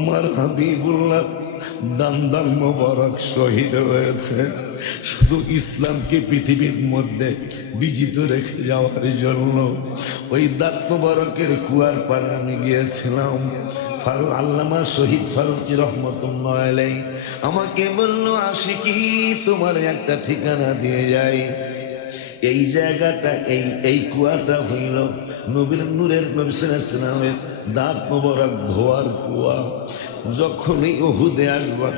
আমার হাবিবুল্লাহ দামদাম মোবারক শহীদ হয়েছে শুধু ইসলামকে পৃথিবীর মধ্যে বিজিত রেখে যাওয়ার জন্য। ওই দাঁত মোবারকের কুয়ার পাড়ে আমি গিয়েছিলাম। আল্লামা শহীদ ফারুকী রহমতুল্লাহ আলাইহি আমাকে বললো, আশিকি তোমার একটা ঠিকানা দিয়ে যাই। এই জায়গাটা এই কুয়াটা হইল নবীর নূরের নবী সাল্লাল্লাহু আলাইহি ওয়াসাল্লামের দাঁত মোবারক ধোয়ার কুয়া। যখনই উহুদে আসবা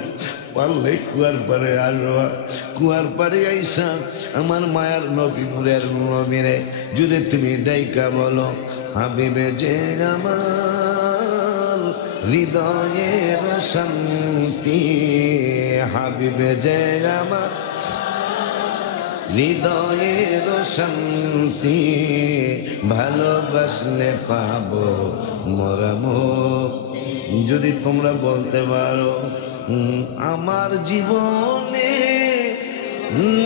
পারলে কুয়ার পারে আসবা, কুয়ার পারে আইসা আমার মায়ার নবী নূরের নবীরে যদি তুমি ডাইকা বলো, হাবিবে যে আমার হৃদয়ের শান্তি, হাবিবে যে আমার হৃদয়ের শান্তি, ভালোবাসলে পাবো মোরা মুক্তি। যদি তোমরা বলতে পারো আমার জীবনে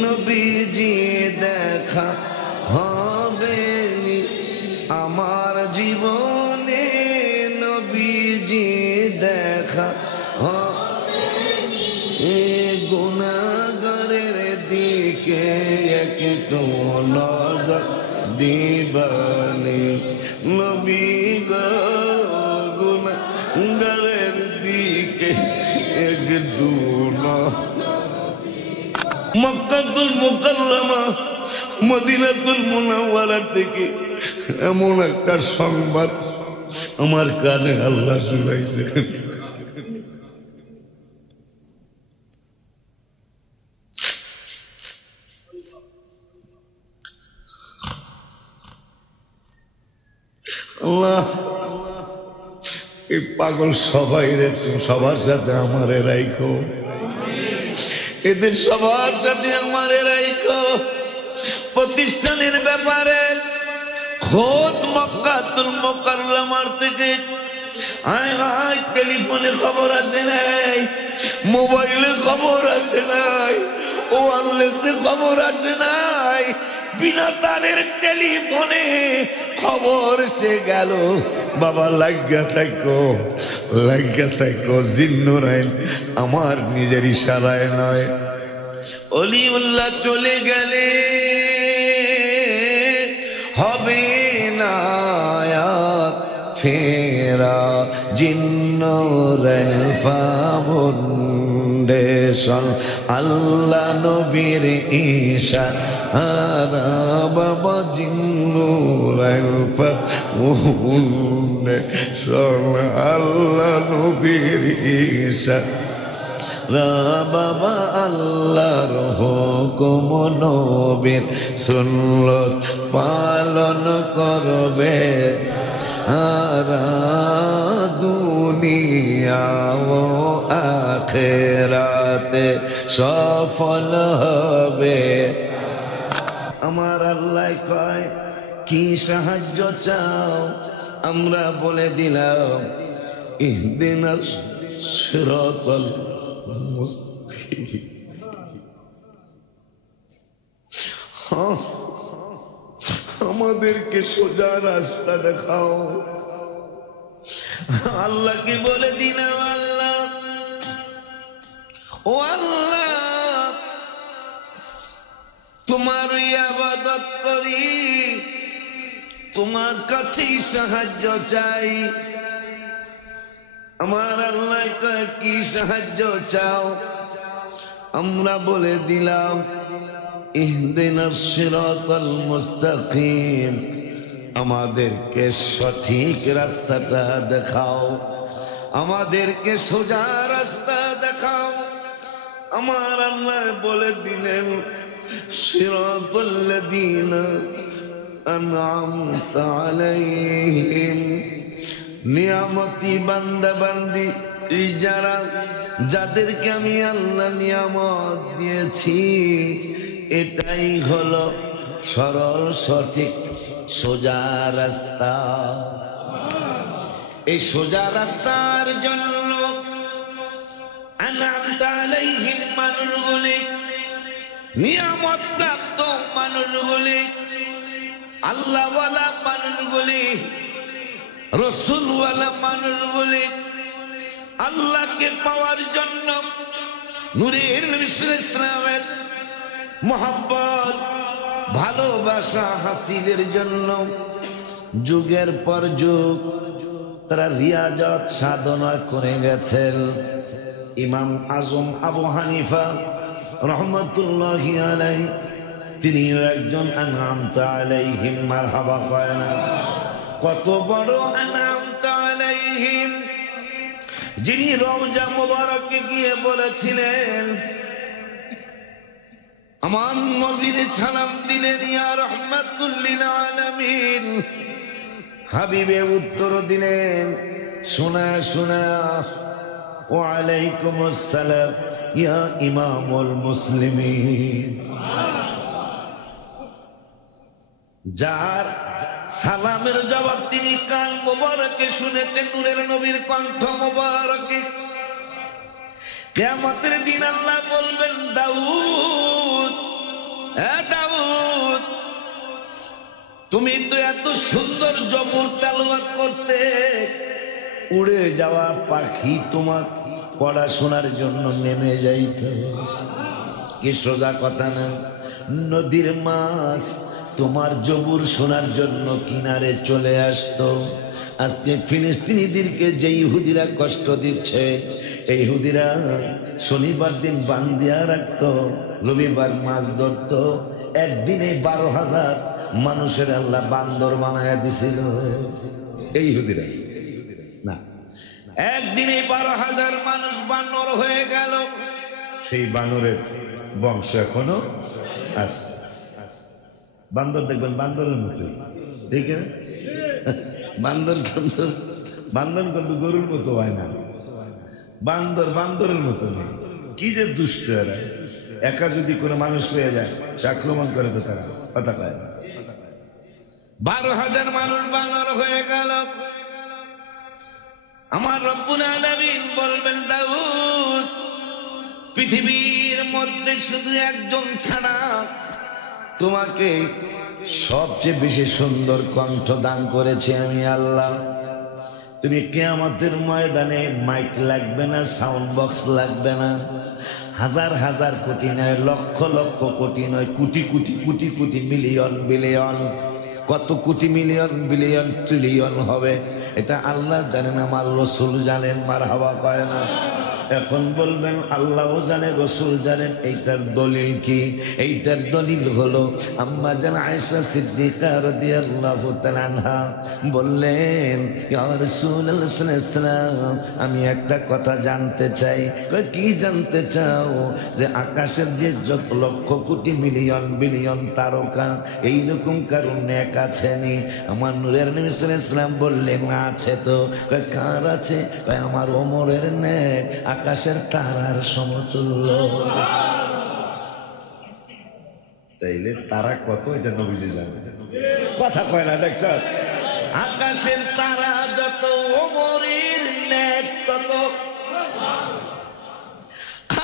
নবীজি দেখা হবে, আমার জীবনে নবীজি দেখা গুনাহগারের দিকে একটু নজর দিবানি, নবী গো গুনাহগারের দিকে একটু মক্কাতুল মুকাররমা মদিনাতুল মুনাওয়ারা থেকে এমন একটা সংবাদ আমার কানে আল্লাহ শুনাইছে। আল্লাহ এই পাগল সবাই রে সবার সাথে আমারে রাইখো, এদের সবার সাথে আমারে রাইখো। প্রতিষ্ঠানের ব্যাপারে খোদ মক্কাতুল মুকাররমার থেকে টেলিফোনে খবর আসে নাই, মোবাইলে খবর আসে নাই, ওয়্যারলেসে খবর আসে নাই, বিনা তারের টেলিফোনে খবর সে গেল। বাবা লাগিয়া থাকো জিন্নুরাইন আমার নিজের ইশারায় নয়। অলিউল্লাহ চলে গেলে হবে না ফেরা, জিন্নুরাইন ফাউন্ডেশন আল্লাহ নবীর ইশারা, বাবা জিন্নুরাইন ফাউন্ডেশন আল্লাহ নবীর ইশারা, বাবা আল্লাহর হুকুম নবীর সুন্নাত পালন করবে, সারা দুনিয়া ও আখিরাতে সফল হবে। আমার আল্লাহ কয় কি সাহায্য চাও, আমরা বলে দিলাম ইহদিনাস সিরাতাল মুস্তাকিম। আমাদেরকে সোজা রাস্তা দেখাও। আল্লাহকে বলে দিলাম, আল্লাহ ও আল্লাহ তোমার ইবাদত করি, তোমার কাছেই সাহায্য চাই। আমার আল্লাহ কি সাহায্য চাও, আমরা বলে দিলাম ইহদিনাস সিরাতাল মুস্তাকিম, আমাদেরকে সঠিক রাস্তাটা দেখাও, আমাদেরকে সোজা রাস্তা দেখাও। আমার আল্লাহ বলে দিলেন সিরাতাল্লাযীনা আন'আমতা আলাইহিম, নিয়ামতি বান্দা বান্দি যারা, যাদেরকে আমি আল্লাহ নিয়ামত দিয়েছি, এটাই হলো সরল সঠিক সোজা রাস্তা। এই সোজা রাস্তার জন্য আন'আমতা আলাইহিম মানুষগুলি, নিয়ামত প্রাপ্ত মানুষগুলি, আল্লাহওয়ালা মানুষগুলি, রসুলওয়ালা মানুষগুলি আল্লাহকে পাওয়ার জন্য, নূরের নবী সাল্লাল্লাহু আলাইহি ওয়াসাল্লামের মহব্বত ভালোবাসা হাসিলের জন্য যুগের পর যুগ তারা রিয়াজত সাধনা করে গেছেন। ইমাম আজম আবু হানিফা রহমতুল্লাহি আলাইহি তিনিও একজন আনআমতা আলাইহিম, মারহাবা কয় না? কত বড় আনআমতা আলাইহিম, যিনি রওজা মুবারকে গিয়ে বলেছিলেন আমার নবীর সালাম দিলেন ইয়া রাহমাতুল লিল আলামিন, হাবিবে উত্তর দিলেন শোনা শোনা ওয়া আলাইকুমুস সালাম ইয়া ইমামুল মুসলিমিন। যার সালামের জবাব তিনি কান মোবারকে শুনেছেন, নূরের নবীর কণ্ঠ মোবারকে, কিয়ামতের দিন আল্লাহ বলবেন দাউদ, দাউদ তুমি তো এত সুন্দর জবর তেলাওয়াত করতে, উড়ে যাওয়া পাখি তোমার পড়াশোনার জন্য নেমে যাইত। কি সোজা কথা না? নদীর মাছ তোমার জবুর শোনার জন্য কিনারে চলে আসতো। আজকে ফিলিস্তিনিদেরকে যে ইহুদিরা কষ্ট দিচ্ছে, এই ইহুদিরা শনিবার দিন বান্দিয়া রাখতো, রবিবার মাছ ধরতো, একদিনে 12,000 মানুষের আল্লাহ বান্দর বানায়া দিছিল। এই ইহুদিরা না, একদিনে 12,000 মানুষ বানর হয়ে গেল। সেই বানরের বংশ এখনো আছে। বান্দর দেখবেন বান্দরের মতোই, দেখে বান্দর কিন্তু গরুর মতো হয় না, বান্দর বান্দরের মতো নেই। কি যে দুষ্ট এরা, একা যদি কোনো মানুষ পেয়ে যায় সে আক্রমণ করে তো তারা কথা পায় না। 12,000 মানুষ বানর হয়ে গেল। আমার রব্বুল আলামিন বলবেন দাউদ, পৃথিবীর মধ্যে শুধু একজন ছাড়া তোমাকে সবচেয়ে বেশি সুন্দর কণ্ঠ দান করেছে আমি আল্লাহ। তুমি কিয়ামতের ময়দানে মাইক লাগবে না, সাউন্ড বক্স লাগবে না, হাজার হাজার কোটি নয়, লক্ষ লক্ষ কোটি নয়, কোটি কোটি কোটি কোটি মিলিয়ন বিলিয়ন, কত কোটি মিলিয়ন বিলিয়ন ট্রিলিয়ন হবে এটা আল্লাহ জানেন, আমার রসুল জানেন। মারহাবা কয় না? এখন বলবেন আল্লাহও জানে, রসুল জানেন। এইটার দলিল কি? এইটার দলিল হলো আম্মা জান আয়েশা সিদ্দিকা রাদিয়াল্লাহু তাআলা আনহা বললেন ইয়া রাসূলুল্লাহ সাল্লাল্লাহু আলাইহি ওয়াসাল্লাম, আমি একটা কথা জানতে চাই। কি জানতে চাও? যে আকাশের যে যত লক্ষ কোটি মিলিয়ন বিলিয়ন তারকা, এইরকম কারো নেক আছে নি? আমার নূরের নবী সাল্লাল্লাহু আলাইহি ওয়াসাল্লাম বললেন আছে তো। কার আছে? আমার ওমরের নেক আকাশের তারার সমতুল্য। তাইলে তারা কত এটা নবীজি জানে, কথা কয় না? দেখছ, আকাশের তারা যত ওমরের নেক তত,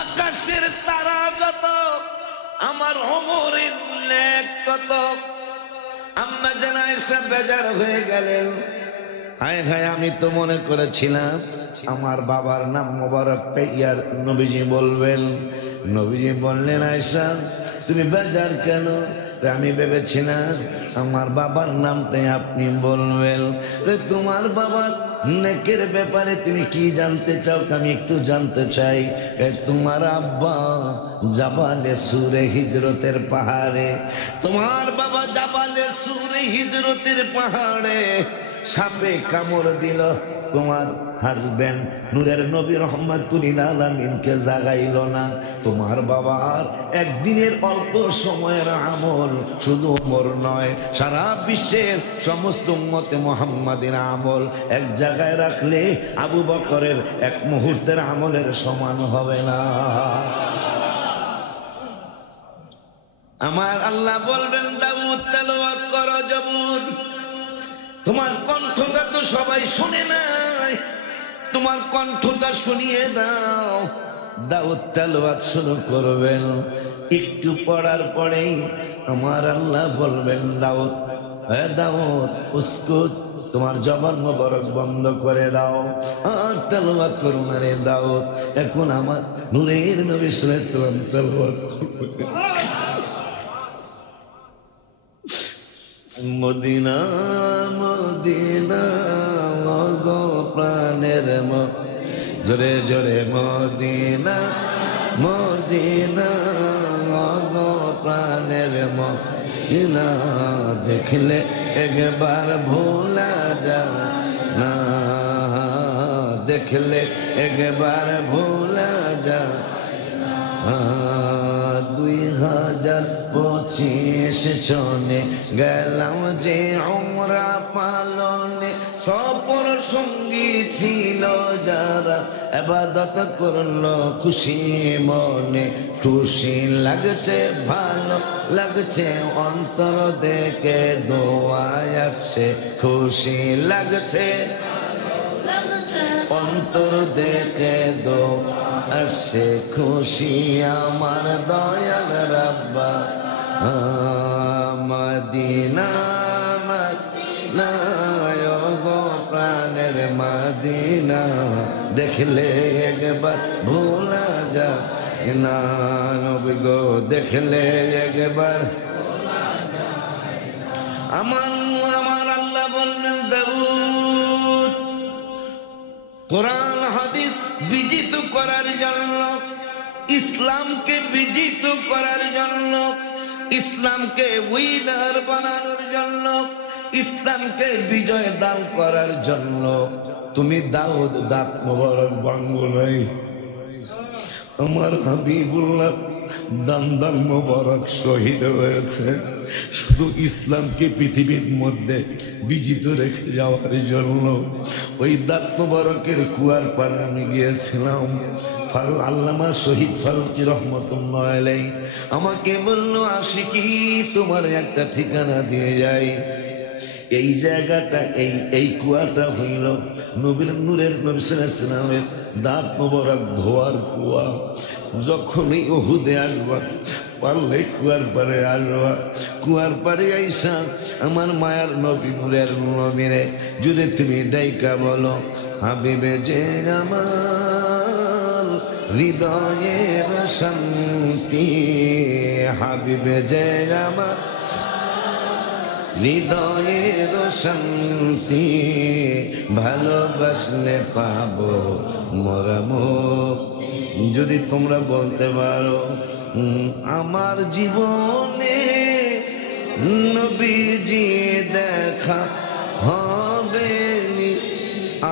আকাশের তারা যত আমার ওমরের নেক তত। আম্মা জান আয়েশা বেজার হয়ে গেলেন, হায় হায় আমি তো মনে করেছিলাম আমার বাবার নাম মোবারক পেয়ার নবীজি বলবেন। নবীজি বললেন আয়েশা তুমি বেজার কেন? আমি ভেবেছিলাম আমার বাবার নামটাই আপনি বলবেন। তোমার বাবার নেকের ব্যাপারে তুমি কি জানতে চাও? আমি একটু জানতে চাই। তোমার আব্বা জাবালে সুরে হিজরতের পাহাড়ে, তোমার বাবা জাবালে সুরে হিজরতের পাহাড়ে সাপে কামড় দিল, তোমার হাজবেন্ড নূরের নবী রহমাতুল লিল আলামিনকে জাগাইল না। তোমার বাবার একদিনের অল্প সময়ের আমল শুধু ওমর নয়, সারা বিশ্বের সমস্ত উম্মতে মুহাম্মাদের আমল এক জায়গায় রাখলে আবু বকরের এক মুহূর্তের আমলের সমান হবে না। আমার আল্লাহ বলবেন দাউদ তেলাওয়াত করো জবুর। তোমার কণ্ঠটা তো সবাই শুনে নাই, তোমার কণ্ঠটা শুনিয়ে দাও। দাউদ তেলাওয়াত শুরু করবেন। একটু পড়ার পরেই আমার আল্লাহ বলবেন দাউদ হে দাউদ উসকুত, তোমার জবান মোবারক বন্ধ করে দাও, আর তেলাওয়াত করো না রে দাউদ। এখন আমার নূরের নবী সাল্লাল্লাহু আলাইহি ওয়াসাল্লাম তেলাওয়াত করবে। মদিনা মদিনা গো প্রাণের জোরে জোরে মদিনা মদিনা গো প্রাণের মদিনা, দেখলে একবার ভোলা যায় না, দেখলে একবার ভোলা যায়। 2025 সনে গেলাম যে উমরা পালনে, সফর সঙ্গী ছিল যারা ইবাদত করলো খুশি মনে। খুশি লাগছে ভালো লাগছে অন্তর দেখে দোয়া আসছে, খুশি লাগছে অন্তর দেখে দোয়া আসছে, খুশি আমার দয়াল রাব্বা। মদিনা মদিনা গো প্রাণের মদিনা, দেখলে একবার ভোলা যায় না নবী গো, দেখলে একবার। আমার আল্লাহ বললেন দাউদ কোরআন হাদিস বিজিত করার জন্য, ইসলামকে বিজিত করার জন্য, ইসলামকে উইনার বানানোর জন্য, ইসলামকে বিজয় দান করার জন্য তুমি দাউদ দাঁত মোবারক ভাঙো নাই। আমার হাবিবুল্লাহ দান মোবারক শহীদ হয়েছে শুধু ইসলামকে পৃথিবীর মধ্যে বিজিত রেখে যাওয়ার জন্য। ওই দাঁত মোবারকের কুয়ার পাড়ে আমি গিয়েছিলাম। আল্লামা শহীদ ফারুকী রহমতুল্লাহ আলাইহি আমাকে বলল, আশিকি তোমার একটা ঠিকানা দিয়ে যাই। এই জায়গাটা এই কুয়াটা হইল নবীর নূরের নবী সাল্লাল্লাহু আলাইহি ওয়াসাল্লামের দাঁত মোবারক ধোয়ার কুয়া। যখনই উহুদে আসবা পারলে কুয়ার পারে আসবা, কুয়ার পারে আইসা আমার মায়ার নবী নূরের নবীরে যদি তুমি ডাইকা বলো, হাবিবে যে আমার হৃদয়ের শান্তি, হাবিবে যে আমার হৃদয়ের শান্তি, ভালোবাসলে পাবো মুক্তি। যদি তোমরা বলতে পারো আমার জীবনে নবীজি দেখা হবে,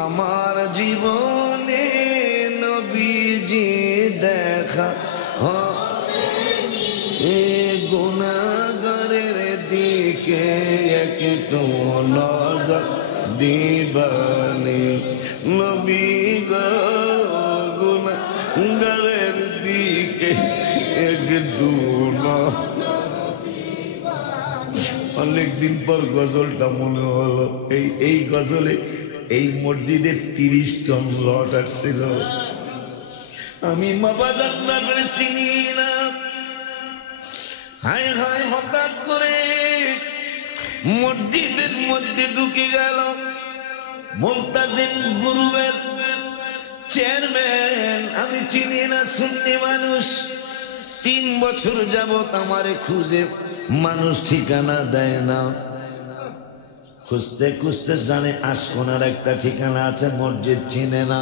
আমার জীবনে নবীজি দেখা হবে, গুনাহগারের দিকে একটু নজর দিবানি নবী গো, গুনাহগারের দিকে একটু। অনেকদিন পর গজলটা মনে হলো। এই গজলে এই মসজিদে 30 টন লট আসছিল। আমি মাবাজার চিনি না, হায় হায় হঠাৎ করে মসজিদের মধ্যে ঢুকে গেল মুলতাজিম গ্রুপের চেয়ারম্যান। আমি চিনি না, সুন্নি মানুষ। 3 বছর যাবত আমারে খুঁজে মানুষ ঠিকানা দেয় না। খুঁজতে খুঁজতে জানে আশকোনার একটা ঠিকানা আছে, মসজিদ চিনে না।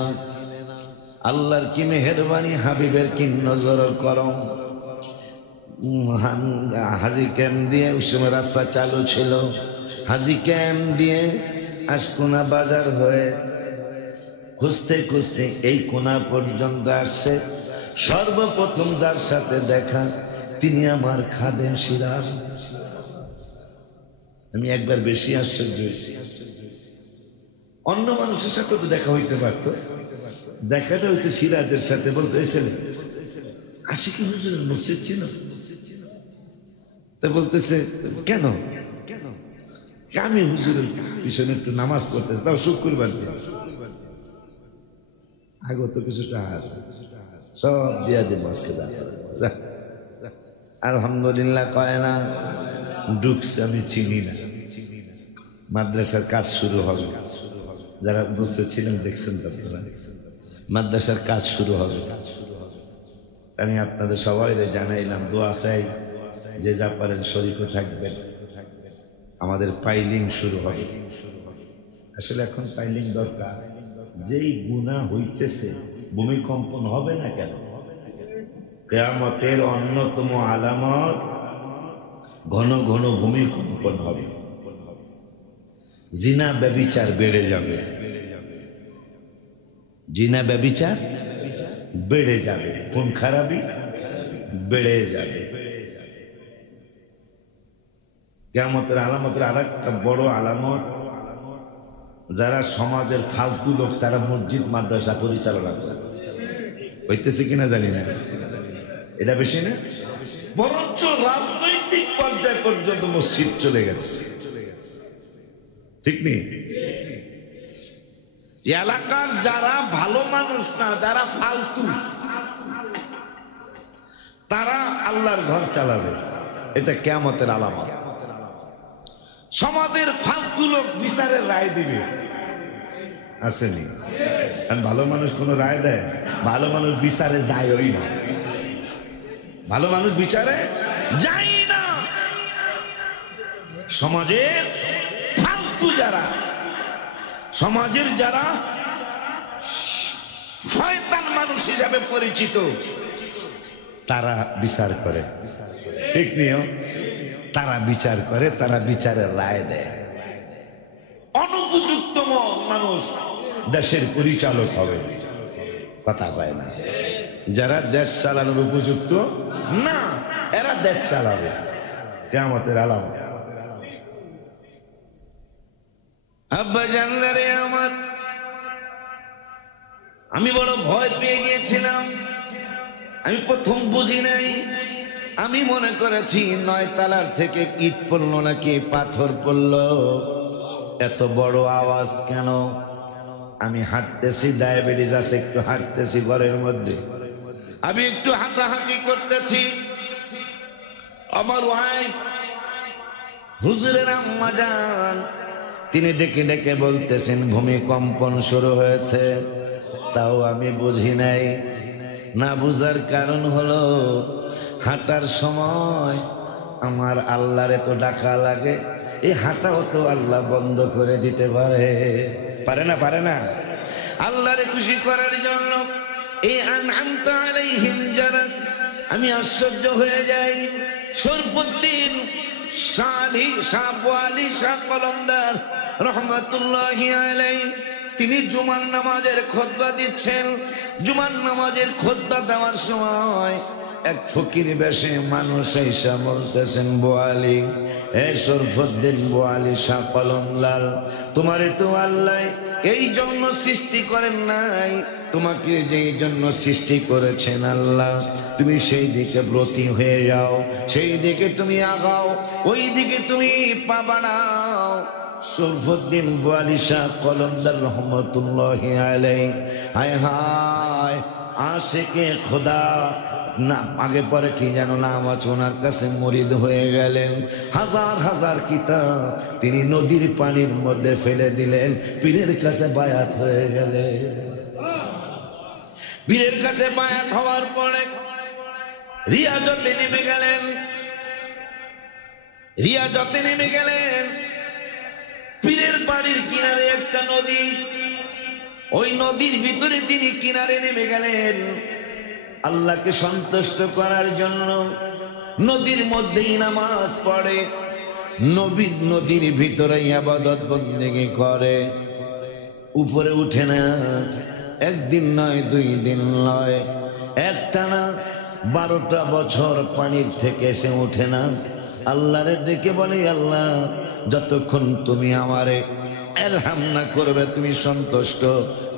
আল্লাহর কি মেহেরবানি, হাবিবের কি নজর করম। হাজি ক্যাম্প দিয়ে ওই সময় রাস্তা চালু ছিল, হাজি ক্যাম্প দিয়ে আশকোনা বাজার হয়ে খুঁজতে খুঁজতে এই কোনা পর্যন্ত আসছে। সর্বপ্রথম যার সাথে দেখা তিনি আমার খাদেম সিরাজ। আমি একবার বেশি আশ্চর্য হয়েছি। অন্য মানুষের সাথে তো দেখা হইতে পারত, দেখাটা হচ্ছে সিরাজের সাথে। বলতে ছেলে আশিকি হুজুরের মসজিদ ছিল, তা বলতেছে কেন? আমি হুজুরের পিছনে একটু নামাজ পড়তেছি, তাও শুক্রবার দিন। আগত কিছুটা আছে, সব দিয়া দিব আজকে। আলহামদুলিল্লাহ কয় না, ঢুকছে। আমি চিনি না, মাদ্রাসার কাজ শুরু হবে, যারা উপস্থিত ছিলেন দেখছেন তো আপনারা, মাদ্রাসার কাজ শুরু হবে। আমি আপনাদের সবাই জানাইলাম, দোয়া চাই, যে যা পারেন শরীফে থাকবেন। আমাদের পাইলিং শুরু হবে। আসলে এখন পাইলিং দরকার। যেই গুনাহ হইতেছে, ভূমিকম্পন হবে না কেন? কিয়ামতের অন্যতম আলামত ঘন ঘন ভূমিকম্পন হবে। জিনা ব্যভিচার বেড়ে যাবে, জিনা ব্যভিচার বেড়ে যাবে, খুন খারাপি বেড়ে যাবে। কিয়ামতের আলামতের আরেকটা বড় আলামত, যারা সমাজের ফালতু লোক তারা মসজিদ মাদ্রাসা পরিচালনা করে। হইতেছে কিনা জানি না, এটা বেশি না, বরঞ্চ রাজনৈতিক পর্যায় পর্যন্ত মসজিদ চলে গেছে। ঠিক নেই? এলাকার যারা ভালো মানুষ না, যারা ফালতু, তারা আল্লাহর ঘর চালাবে। এটা কিয়ামতের আলামত। সমাজের ফালতু লোক বিচারের রায় দিবে, আসেনি? ভালো মানুষ কোন রায় দেয়? ভালো মানুষ বিচারে যায় ওই না, ভালো মানুষ বিচারে যায় না। সমাজের ফালতু যারা, সমাজের যারা শয়তান মানুষ হিসাবে পরিচিত, তারা বিচার করে। ঠিক নিও, তারা বিচার করে, তারা বিচারের রায় দেয়। অনুপযুক্ত মানুষ দেশের পরিচালক হবে, কথা পায় না। যারা দেশ চালানোর উপযুক্ত না, এরা দেশ চালাবে। কিয়ামতের আলামত। আব্বা জানলে রে আমার, আমি বড় ভয় পেয়ে গিয়েছিলাম। আমি প্রথম বুঝি নাই, আমি মনে করেছি 9 তলার থেকে ইট পড়লো নাকি পাথর পড়লো, এত বড় আওয়াজ কেন? আমি হাঁটতেছি, ডায়াবেটিস আছে, একটু হাঁটতেছি ঘরের মধ্যে, আমি একটু হাঁটাহাঁটি করতেছি। আমার ওয়াইফ হুজুরের আম্মা জান, তিনি ডেকে ডেকে বলতেছেন ভূমিকম্পন শুরু হয়েছে। তাও আমি বুঝি নাই। না বুঝার কারণ হলো, হাঁটার সময় আমার আল্লাহর এত ডাকা লাগে, এই হাঁটাও তো আল্লাহ বন্ধ করে দিতে পারে। পারে না? পারে না? আল্লাহরে খুশি করার জন্য এই আনআমতা আলাইহিম যারা, আমি আশ্চর্য হয়ে যাই। শরফুদ্দিন শাহ কলমদার রহমাতুল্লাহি আলাইহি, তিনি জুমার নামাজের খুতবা দিচ্ছেন। জুমার নামাজের খুতবা দেওয়ার সময় এক ফকির বেশে মানুষ এসে বলতেছেন, বোয়ালি, হে শরফুদ্দিন বোয়ালি শাহ কলমলাল, তোমারে তো আল্লাহ এই জন্য সৃষ্টি করেন নাই, তোমাকে যেই জন্য সৃষ্টি করেছেন আল্লাহ, তুমি সেই দিকে ব্রতী হয়ে যাও, সেই দিকে তুমি আগাও, ওই দিকে তুমি পা বাড়াও। শরফুদ্দিন বোয়ালি শাহ কলমদার রহমতুল্লাহি আলাইহি, হায় হায় আশিকে খোদা না, আগে পরে কি যেন নাম আছে, ওনার কাছে মুরিদ হয়ে গেলেন। হাজার হাজার কিতাব তিনি নদীর পানির মধ্যে ফেলে দিলেন, পীরের কাছে বায়াত হয়ে গেলেন। পীরের কাছে বায়াত হওয়ার পরে রিয়াজতে নেমে গেলেন। রিয়াজতে নেমে গেলেন। পীরের বাড়ির কিনারে একটা নদী, ওই নদীর ভিতরে তিনি কিনারে নেমে গেলেন আল্লাহকে সন্তুষ্ট করার জন্য। নদীর মধ্যেই নামাজ পড়ে, নদীর ভিতরে ইবাদত বন্দেগি করে, উপরে উঠে না। একদিন নয়, 2 দিন নয়, একটানা 12টা বছর পানির থেকে সে উঠে না। আল্লাহরে ডেকে বলে, আল্লাহ যতক্ষণ তুমি আমারে এলহাম না করবে, তুমি সন্তুষ্ট,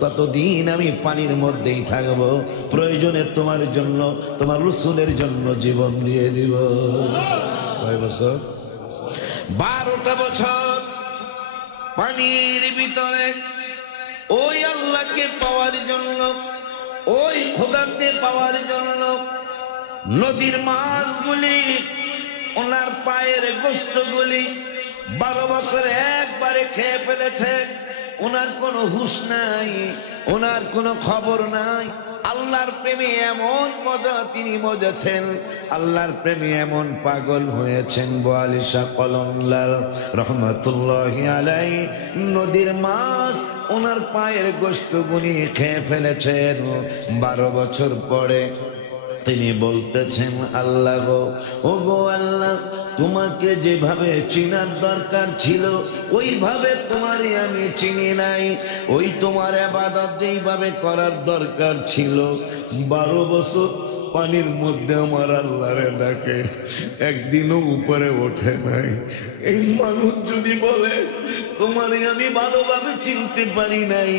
ততদিন আমি পানির মধ্যেই থাকবো। প্রয়োজনে তোমার জন্য, তোমার রাসূলের জন্য জীবন দিয়ে দিব। কয় বছর? 12টা বছর পানির ভিতরে ওই আল্লাহকে পাওয়ার জন্য, ওই খোদাকে পাওয়ার জন্য নদীর মাছগুলি, ওনার পায়ের গোশতগুলি 12 বছরে একবারে খেয়ে ফেলেছে। ওনার কোনো হুঁশ নাই, ওনার কোনো খবর নাই। আল্লাহর প্রেমে এমন মজা তিনি মজেছেন, আল্লাহর প্রেমে এমন পাগল হয়েছেন। বোয়ালি শাহ কলমলাল রহমতুল্লাহি আলাইহি নদীর মাছ ওনার পায়ের গোশত গুনি খেয়ে ফেলেছেন। 12 বছর পরে তিনি বলতেছেন, আল্লাহ গো, ও গো আল্লাহ, তোমাকে যেভাবে চিনার দরকার ছিল ওইভাবে তোমারই আমি চিনি নাই। ওই তোমার ইবাদত যেইভাবে করার দরকার ছিল, 12 বছর পানির মধ্যে আমার আল্লাহরে ডাকে, একদিনও উপরে ওঠে নাই। এই মানুষ যদি বলে তোমারে আমি ভালোভাবে চিনতে পারি নাই,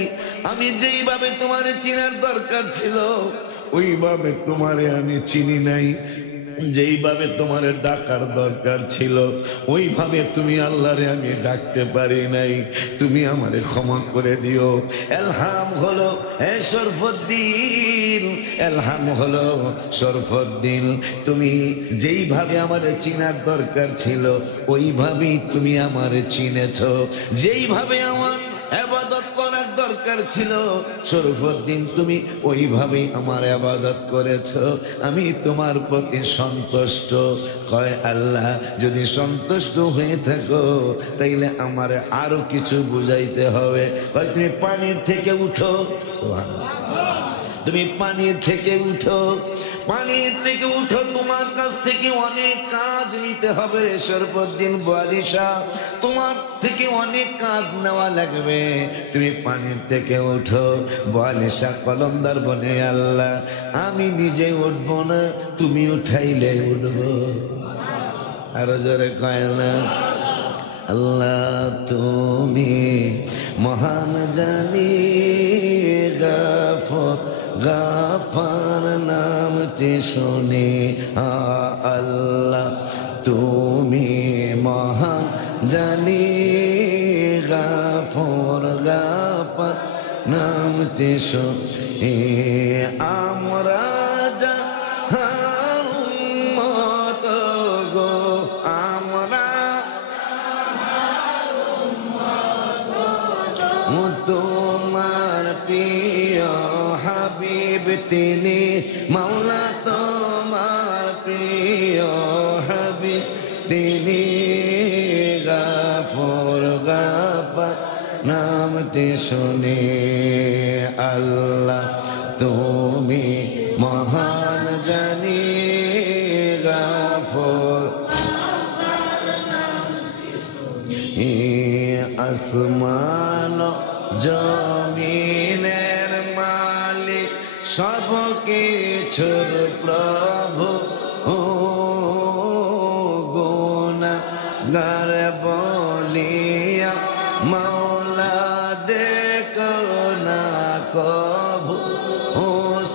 আমি যেইভাবে তোমারে চিনার দরকার ছিল ওইভাবে তোমারে আমি চিনি নাই, যেইভাবে তোমার ডাকার দরকার ছিল ওইভাবে তুমি আল্লাহরে আমি ডাকতে পারি নাই, তুমি আমারে ক্ষমা করে দিও। এলহাম হলো হে শরফুদ্দিন, এলহাম হলো শরফুদ্দিন, তুমি যেইভাবে আমারে চিনার দরকার ছিল ওইভাবেই তুমি আমারে চিনেছো, যেইভাবে আমার ইবাদত করার দরকার ছিল শরফুদ্দিন তুমি ওইভাবেই আমার ইবাদত করেছো, আমি তোমার প্রতি সন্তুষ্ট। কয় আল্লাহ, যদি সন্তুষ্ট হয়ে থাকো তাইলে আমার আরো কিছু বুঝাইতে হবে। কয় তুমি পানির থেকে উঠো, তুমি পানির থেকে উঠো, পানির থেকে উঠো, তোমার কাছ থেকে অনেক কাজ নিতে হবে রে শরফুদ্দিন বোয়ালি শাহ, তোমার থেকে অনেক কাজ নেওয়া লাগবে, তুমি পানির থেকে উঠো। বোয়ালি শাহ কলমদার বলে, আল্লাহ আমি নিজে উঠবো না, তুমি উঠাইলে উঠবো। আরো জোরে কয় না, আল্লাহ তুমি মহান জানি, গাফর গাফার নামটি শুনে, আল্লাহ তুমি মহান জানি, গাফর গাফার নামটি শুনে, আমরা যাহার উম্মত গো, আমরা তোমার প্রিয় হাবিব তিনি, মাওলা তোমার প্রিয় হাবিব তিনি, গাফর গাফার নামটি শুনে, আল্লাহ তুমি মহান জানি, গাফর আসমান জমিনের মালিক সব কিছুর প্রভু, গুনাহগার বলিয়া মাওলা ডেকো না কভু,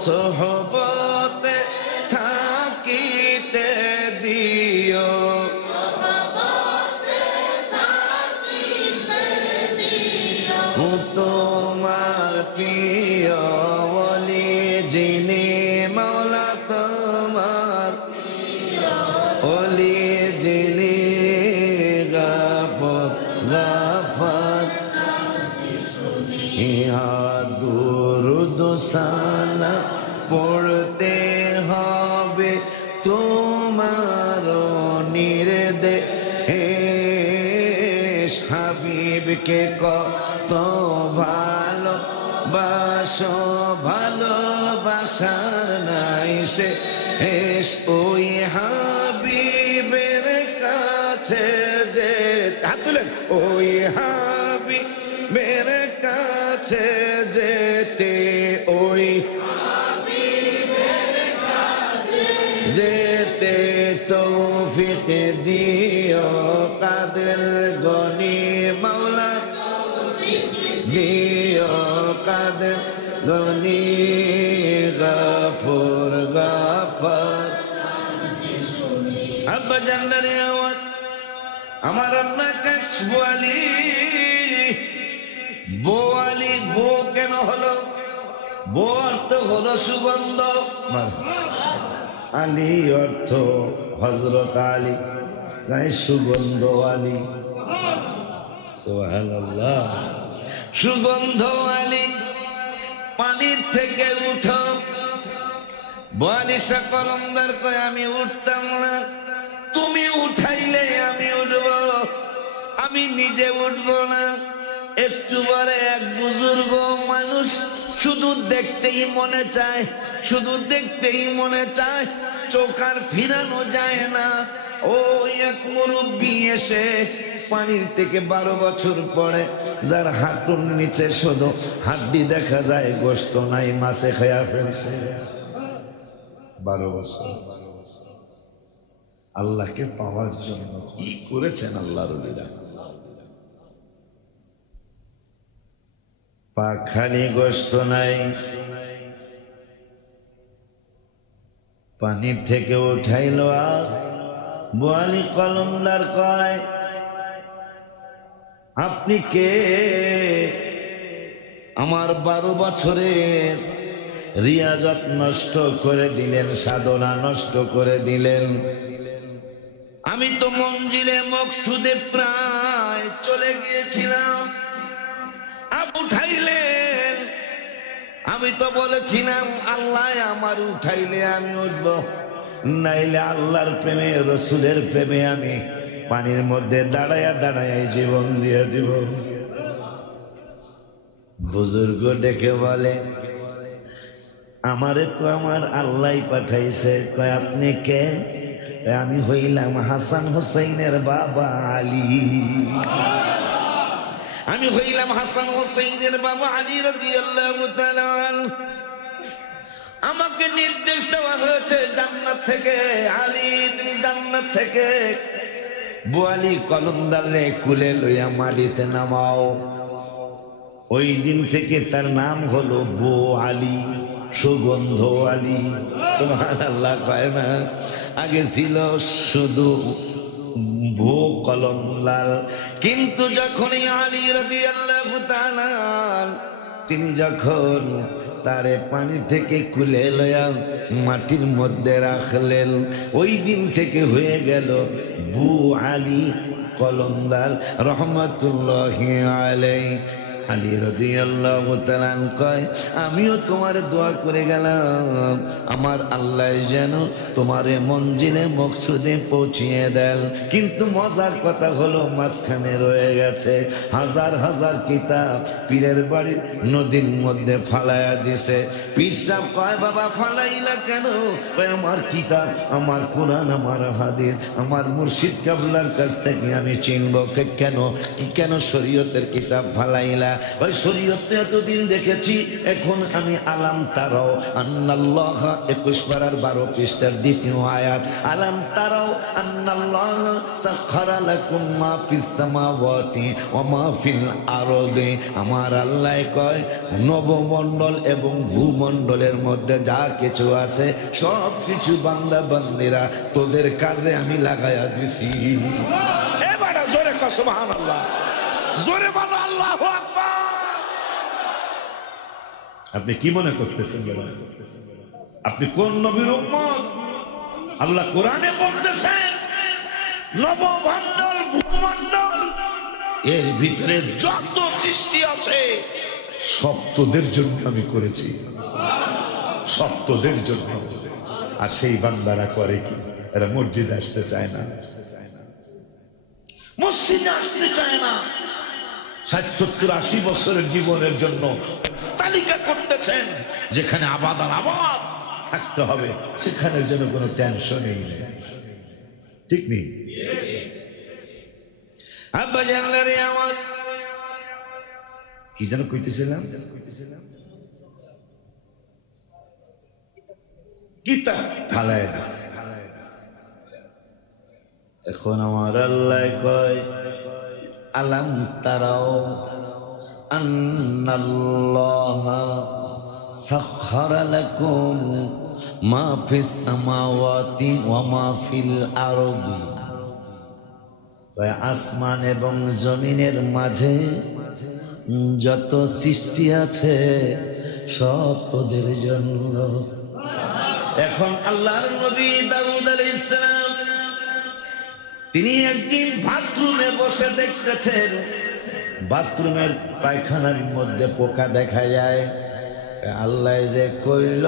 সোহবতে থাকিতে দিও, তোমার প্রিয় ওলি যিনি, মাওলা তোমার ওলি যিনি, গাফর গাফার, ইহা দুরুদ সালাম পড়তে হবে তোমার নির্দেশ, হাবিবকে কত ভালোবাসো, ভালোবাসার নাই শেষ, ওই হাবিবের কাছে যে, হাত তুলেন, ওই হাবিবের কাছে যেতে, ওই হাবিবের কাছে যেতে তৌফিক দিও, কাদের গনি মাওলা দিও, কাদের গনি, গাফর গাফার। আব্বা জান্নারে আওয়াজ, আমার আল্লাহ কাছ বোয়ালি, বোয়ালি বো কেন হলো? বো অর্থ হলো সুগন্ধ, আলী অর্থ হযরত আলী, গায়ে সুগন্ধ আলী, সুবহানাল্লাহ। সুগন্ধ আলী পানির থেকে উঠো। বোয়ালিশা কলমদার কয় আমি উঠতাম না, তুমি উঠাইলে আমি উঠব, আমি নিজে উঠব না। একটু পরে এক বুজুর্গ মানুষ, শুধু দেখতেই মনে চায়, শুধু দেখতেই মনে চায়, চোখ আর ফিরানো যায় না। ওই এক মুরব্বী এসে পানির থেকে 12 বছর পরে, যার হাঁটুর নিচে শুধু হাড্ডি দেখা যায়, গোশত নাই, মাছে খেয়া ফেলছে। 12 বছর আল্লাহকে পাওয়ার জন্য কি করেছেন আল্লাহর ওলিরা। পাখানি গোশত নাই, পানির থেকে উঠাইল। আর বোয়ালি কলমদার কয় আপনি কে? আমার 12 বছরের রিয়াজত নষ্ট করে দিলেন, সাধনা নষ্ট করে দিলেন। আমি তো মঞ্জিলে মকসুদে প্রায় চলে গিয়েছিলাম, আপনি উঠাইলেন। আমি তো বলেছিলাম আল্লাহ আমার উঠাইলে আমি উঠব, নাইলে আল্লাহর প্রেমে রসুলের প্রেমে আমি পানির মধ্যে দাঁড়ায়া দাঁড়ায় জীবন দিয়ে দিব। বুজুর্গ ডেকে বলে আমারে তো আমার আল্লাহ পাঠাইছে। কয় আপনি কে? আমি হইলাম হাসান হোসেনের বাবা আলী। আমি হইলাম হাসান হোসেনের বাবা আলী রাদিয়াল্লাহু তাআলা। আমাকে নির্দেশ দেওয়া হয়েছে জান্নাত থেকে, আলী তুমি জান্নাত থেকে বোয়ালি কলমদারে কুলে লইয়া মাটিতে নামাও। ওই দিন থেকে তার নাম হলো বো আলী, সুগন্ধ আলী। সুবহানাল্লাহ কয় না? আগে ছিল শুধু বো কলমদার। কিন্তু যখন আলী রাদিয়াল্লাহু তাআলা তিনি যখন তারে পানি থেকে কুলে লয়া মাটির মধ্যে রাখলেন, ওই দিন থেকে হয়ে গেল বু আলী কলমদার রহমাতুল্লাহি আলাইহি। আলী রাদিয়াল্লাহু তাআলা কয় আমিও তোমার দোয়া করে গেলাম, আমার আল্লাহ যেন তোমারে মঞ্জিলে মকসুদে পৌঁছিয়ে দেন। কিন্তু মজার কথা হলো মাঝখানে রয়ে গেছে হাজার হাজার কিতাব পীরের বাড়ির নদীর মধ্যে ফালাইয়া দিছে। পীর সাহেব কয় বাবা ফালাইলা কেন? কয় আমার কিতাব, আমার কোরআন, আমার হাদিস, আমার মুর্শিদ কাবলার কাছ থেকে আমি চিনব। কেন কেন শরীয়তের কিতাব ফালাইলা? ওই শরীয়তে এতদিন দেখেছি, এখন আমি আলাম তারাও আন্নাল্লাহ 21 পারার 12 পৃষ্ঠার 2য় আয়াত, আলাম তারাও আন্নাল্লাহ সাখারা লাকুম মা ফিস সামাওয়াতি ওয়া মা ফিল আরদি। আমার আল্লাহ কয় নবমণ্ডল এবং ভূমণ্ডলের মধ্যে যা কিছু আছে সব কিছু বান্দা বান্দিরা তোদের কাজে আমি লাগাইয়া দিছি। এবারে জোরে কও সুবহানাল্লাহ, জোরে বলো আল্লাহু আকবার। আপনি কি মনে করতেছেন? আপনি কোন নবীর উম্মত? আল্লাহ কোরআনে বলতেছেন নবমণ্ডল ভূমণ্ডল এর ভিতরে যত সৃষ্টি আছে সব তোদের জন্য আমি করেছি, সব তোদের জন্য। আর সেই বান্দারা করে কি? এরা মসজিদে আসতে চায় না, মসজিদে আসতে চায় না। 60, 70, 80 বছরের জীবনের জন্য তালিকা করতেছেন, যেখানে আবাদ আর আবাদ থাকতে হবে সেখানের জন্য কোনো টেনশনই নেই। ঠিক নেই? আব্বা জানলারে আমার কি যেন কইতেছিলাম, কিতাব ফালায় দিছে। এখন আমার আল্লাহ কয় আলাম তারাও আন্নাল্লাহা সাখারা লাকুম মা ফিস সামাওয়াতি ওয়া মা ফিল আরদি। আসমান এবং জমিনের মাঝে যত সৃষ্টি আছে সব তোদের জন্য। এখন আল্লাহর নবী দাউদ আলাইহিস সালাম তিনি একদিন বাথরুমে বসে দেখতেছেন বাথরুমের পায়খানার মধ্যে পোকা দেখা যায়। আল্লাহ যে কইল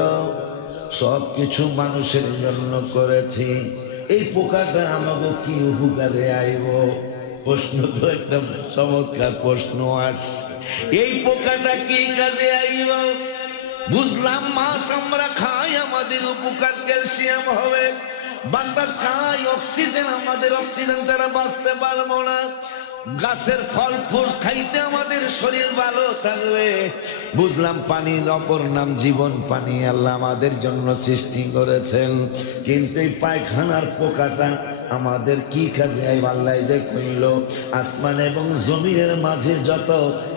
সব কিছু মানুষের জন্য করেছি, এই পোকাটা আমাকে কি উপকারে আইব? প্রশ্ন তো একটা চমৎকার প্রশ্ন আসছে, এই পোকাটা কি কাজে আইব? বুঝলাম মাছ আমরা খাই, আমাদের উপকার ক্যালসিয়াম হবে, বান্দা খাই অক্সিজেন, আমাদের অক্সিজেন ছাড়া বাঁচতে পারবো না, গাছের ফল ফুল খাইতে আমাদের শরীর ভালো থাকবে। বুঝলাম পানির অপর নাম জীবন পানি, আল্লাহ আমাদের জন্য সৃষ্টি করেছেন, কিন্তু এই পায়খানার পোকাটা আমাদের কি কাজে আইব? আল্লাহ যে কইল আসমান এবং জমিনের মাঝে যত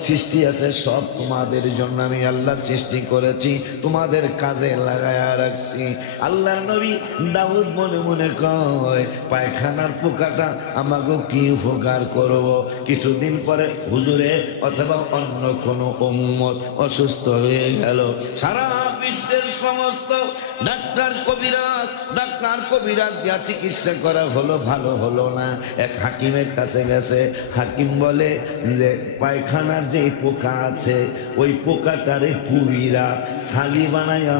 সৃষ্টি আছে সব তোমাদের জন্য আমি আল্লাহ সৃষ্টি করেছি, তোমাদের কাজে লাগায়া রাখছি। আল্লাহর নবী দাউদ মনে মনে কয় পায়খানার পোকাটা আমাকে কি উপকার করব? কিছুদিন পরে হুজুরে অথবা অন্য কোনো উম্মত অসুস্থ হয়ে গেল, সারা বিশ্বের সমস্ত ডাক্তার কবিরাজ দিয়া চিকিৎসা করা হলো, ভালো হলো না। এক হাকিমের কাছে গেছে, হাকিম বলে যে পায়খানার যে পোকা আছে ওই পোকাটারে পুরিরা ছালি বানায়া,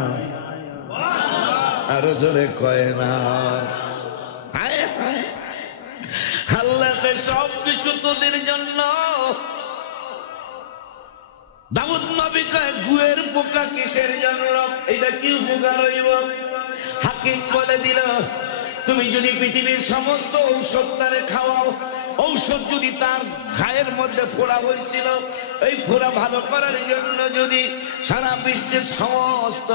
আরো জোরে কয় না, আল্লাহকে সব কিছু তোদের জন্য। দাউদ নবী কয় গুয়ের পোকা কিসের জন্য, এটা কি উপকার হইব? হাকিম বলে দিল তুমি যদি পৃথিবীর সমস্ত ঔষধ তারে খাওয়াও, ঔষধ যদি তার ঘায়ের মধ্যে ফোড়া হয়েছিল, এই ফোড়া ভালো করার জন্য যদি সারা বিশ্বের সমস্ত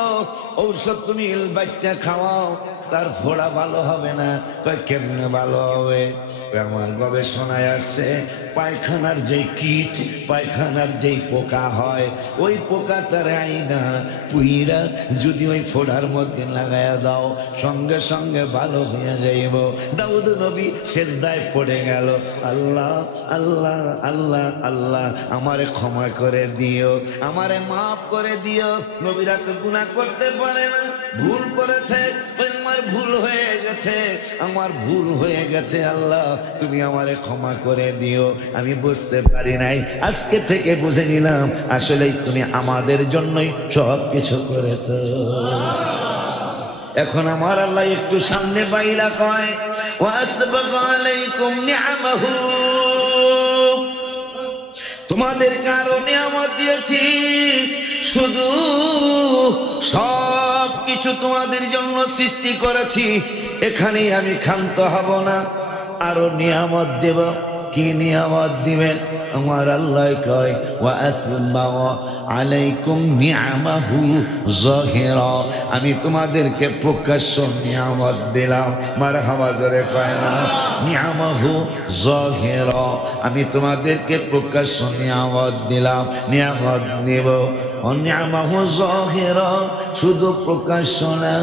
ঔষধ তুমি বাচ্চা খাওয়াও, তার ফোড়া ভালো হবে না। কয় কেমনে ভালো হবে? আমার গবেষণায় আসছে পায়খানার যেই কীট, পায়খানার যেই পোকা হয়, ওই পোকাটার আইনা পুইরা যদি ওই ফোড়ার মধ্যে লাগাইয়া দাও, সঙ্গে সঙ্গে ভালো হইয়া যাইব। দাউদ নবী সেজদায় পড়ে গেল, আল্লাহ আল্লাহ আল্লাহ আল্লাহ আমারে ক্ষমা করে দিও, আমারে মাফ করে দিও। নবীরা তো গুনাহ করতে পারে না, ভুল করেছে, আমার ভুল হয়ে গেছে, আমার ভুল হয়ে গেছে, আল্লাহ তুমি আমারে ক্ষমা করে দিও, আমি বুঝতে পারি নাই, আজকে থেকে বুঝে নিলাম আসলেই তুমি আমাদের জন্যই সব কিছু করেছো। এখন আমার আল্লাহ একটু সামনে বাইরা কয় ওয়াসবাগা আলাইকুম নিআমাহু, তোমাদের কারো নিয়ামত দিয়েছি, শুধু সব কিছু তোমাদের জন্য সৃষ্টি করেছি, এখানেই আমি ক্ষান্ত হব না, আরো নিয়ামত দেব। কি নিয়ামত দিবেন? আমার আল্লাহ কয় ওয়াসবাগা আলাইকুম নিআমাহু যাহিরা, আমি তোমাদেরকে প্রকাশ্য নিয়ামত দিলাম। মারহাবা জোরে কয় না, নিআমাহু যাহিরা, আমি তোমাদেরকে প্রকাশ্য নিয়ামত দিলাম, নিয়ামত নিব। নিআমাহু যাহিরা, শুধু প্রকাশ্য না,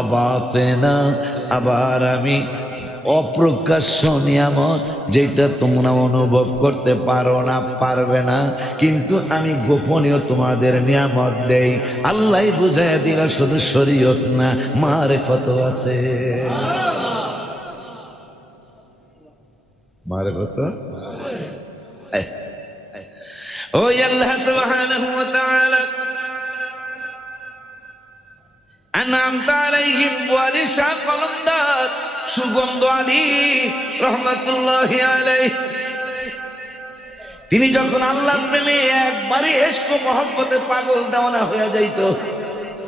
অবাতিনা, আবার আমি অপ্রকাশ্য নিয়ামত, যেটা তোমরা অনুভব করতে পারো না, পারবে না, কিন্তু আমি গোপনীয় তোমাদের নিয়ামত দেই। আল্লাহ বুঝাইয়া দিল শুধু শরীয়ত না, মারিফত আছে। মারিফত ও আল্লাহ সুবহানাহু ওয়া তাআলা আনআমতা আলাইহিম ওয়া লিশা কলমদার সুগন্ধ আলী রহমাতুল্লাহি আলাইহি, তিনি যখন আল্লাহর প্রেমে একবারে ইশক ও মহব্বতে পাগল দেওয়ানা হয়ে যাইত,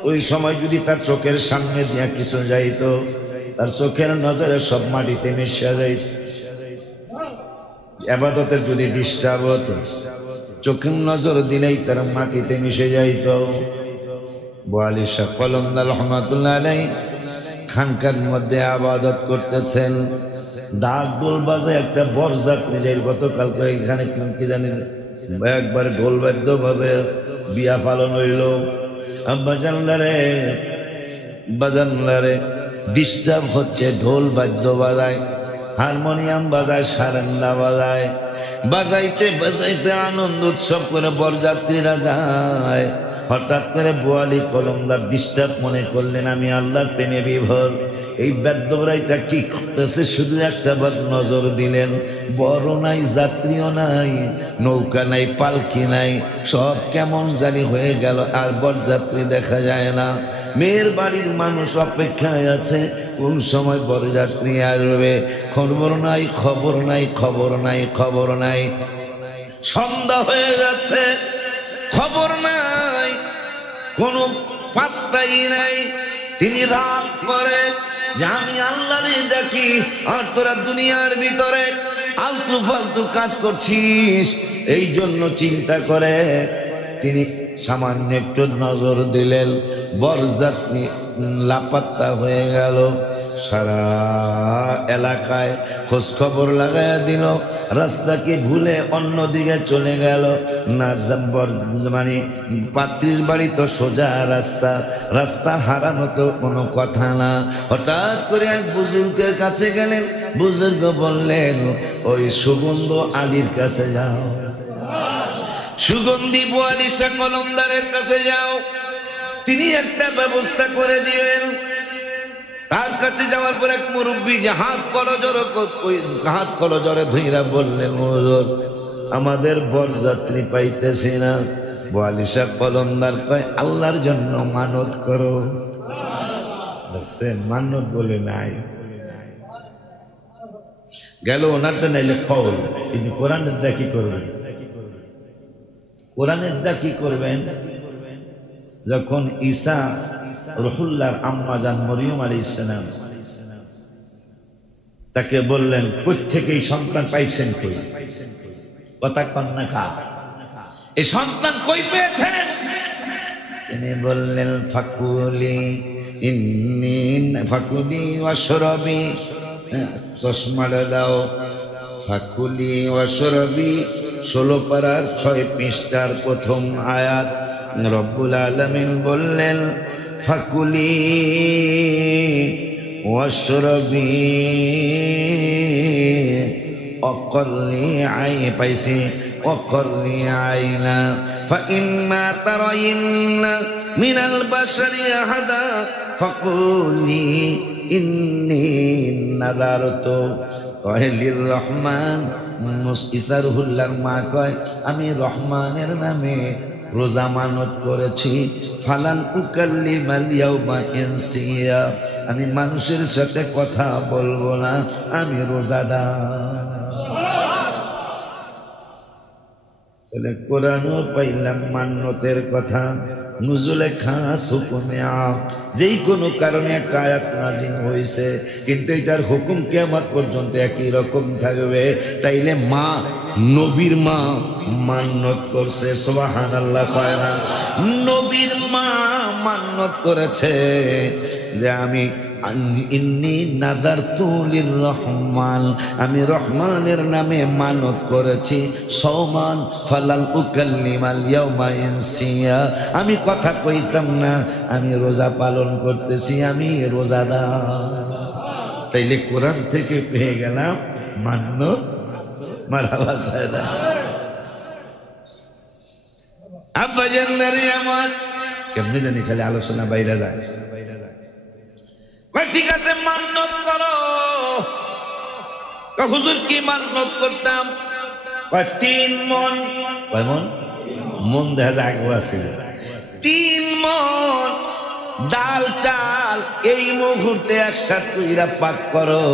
ওই সময় যদি তার চোখের সামনে দিয়া কিছু যাইত, তার চোখের নজরে সব মাটিতে মিশে যাইত। ইবাদতের যদি ডিস্টার্ব হতো, চোখের নজর দিলেই তার মাটিতে মিশে যাইত। ওয়ালি শাহ কলমদার রহমাতুল্লাহ আলাইহি খানকার মধ্যে আবাদত করতেছেন, ডাক ঢোল বাজে, একটা বরযাত্রী যাই, গতকালকে এখানে কি জানি একবার ঢোল বাদ্য বাজে বিয়া পালন হইল। বাজানদারে ডিস্টার্ব হচ্ছে, ঢোল বাদ্য বাজায়, হারমোনিয়াম বাজায়, সারেন্দা বাজায়, বাজাইতে বাজাইতে আনন্দ উৎসব করে বরযাত্রীরা যায়। হঠাৎ করে বোয়ালি কলমদার ডিস্টার্ব মনে করলেন, আমি আল্লাহর প্রেমে বিভোর, এই বেদ্যবরাইটা কি করতেছে শুধু একটা বার নজর দিলেন। বড় নাই, যাত্রীও নাই, নৌকা নাই, পালকি নাই, সব কেমন জানি হয়ে গেল, আর বরযাত্রী দেখা যায় না। মেয়ের বাড়ির মানুষ অপেক্ষায় আছে কোন সময় বরযাত্রী আসবে, খবর নাই, খবর নাই, খবর নাই, খবর নাই। সন্ধ্যা হয়ে যাচ্ছে, খবর নাই, কোনো পাত্তাই নাই। তিনি রাগ করে যে আমি আল্লাহরে ডাকি আর তোরা দুনিয়ার ভিতরে আলতু ফালতু কাজ করছিস। এই জন্য চিন্তা করে তিনি সামান্য একটু নজর দিলেন, বরযাত্রী লাপাত্তা হয়ে গেল। সারা এলাকায় খোঁজ খবর লাগাইয়া দিল, রাস্তাকে ভুলে অন্যদিকে চলে গেল না। মানে পাত্রীর বাড়ি তো সোজা রাস্তা, রাস্তা হারানো তো কোনো কথা না। হঠাৎ করে এক বুজুর্গের কাছে গেলেন, বুজুর্গ বললেন ওই সুগন্ধ আলীর কাছে যাও, সুগন্ধি বোয়ালি শাহ কলমদারের কাছে যাও, তিনি একটা ব্যবস্থা করে দিবেন। তার কাছে যাওয়ার পর এক মুরব্বী যে হাত কলজরে ধুইরা বললেন, হুজুর আমাদের বরযাত্রী পাইতেছি না। বোয়ালি শাহ কলমদার কয় আল্লাহর জন্য মানত করো। মানত বলে নাই, গেল ওনারটা নাইলে কল। কিন্তু কোরআনেরটা কি করবেন? কোরআনেরটা কি করবেন? যখন ঈসা রুহুল্লাহর আম্মা জান মরিয়ম আলাইহিস সালাম তাকে বললেন কোত্থেকে এই সন্তান পাইছেন, কই কথা কন্যা খা, এই সন্তান কই পেয়েছেন? তিনি বললেন ফাকুলি ইন্নী ফাকুলি ওয়াশরাবি, চশমাটা দাও, ফাকুলি ওয়াশরাবি 16 পারার 6 পৃষ্ঠার প্রথম আয়াত। রব্বুল আলামিন বললেন ফাকুলি ওয়াশরাবি অকল্লি আই পাইছি অকল্লি আইনা ফাইম্মা তারাইন্না মিনাল বাশারি আহাদা ফাকুলি ইন্নী নাযারতু লির রহমান। ঈসা রুহুল্লাহর মা কয় আমি রহমানের নামে রোজা মানত করেছি, ফালান উকাল্লিমাল ইয়াউমা ইনসিয়া, আমি মানুষের সাথে কথা বলবো না, আমি রোজাদার। তাহলে কোরআনও পাইলাম মান্যতের কথা, নুজুলে খাস হুকুমে আম, যেই কোনো কারণে একটা আয়াত নাযিল হয়েছে, কিন্তু এটার হুকুম কিয়ামত পর্যন্ত একই রকম থাকবে। তাইলে মা, নবীর মা মান্যত করছে, সুবহানাল্লাহ কয় না? নবীর মা মান্যত করেছে যে আমি ইন্নী নাযারতু লির রহমান, আমি রহমানের নামে মানত করেছি, সওমান ফালাল উকাল্লিমাল ইয়াউমা ইনসিয়া, আমি কথা কইতাম না, আমি রোজা পালন করতেছি, আমি রোজাদার। তাইলে কোরআন থেকে পেয়ে গেলাম মান্যত। মারহাবা কয় না? আব্বা জান্নারি আমার কেমনে জানি খালি আলোচনা বাইরে যায়। ঠিক আছে মান্যত করো। হুজুর কি মান্যত করতাম? 3 মন। কয় মন? মন দেখা যায় আগে আছিল 3 মন ডাল চাল এই মুহূর্তে একসাথে কইরা পাক করো,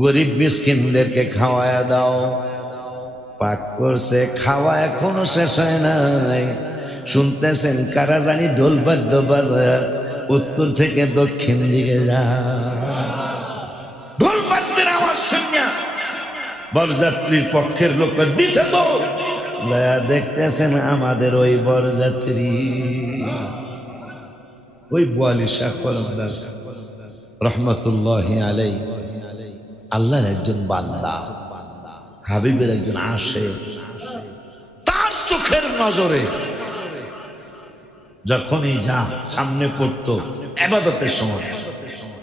গরিব মিসকিনদেরকে খাওয়ায়া দাও। পাক করছে, খাওয়া এখনো শেষ হয় নাই। শুনতেছেন কারা জানি ঢোল বাদ্য বাজায় উত্তর থেকে দক্ষিণ দিকে যা, ঢোল বাদ্যের আওয়াজ শুনিয়া বরযাত্রীর পক্ষের লোক দিছে তো দেখতেছেন আমাদের ওই বরযাত্রী, ওই বোয়ালি শাহ কলমদার রহমতুল্লাহি আলাইহি, আল্লাহর একজন বান্দা, হাবিবের একজন আশিক। তার চোখের নজরে যখনই যা সামনে পড়তো ইবাদতের সময়,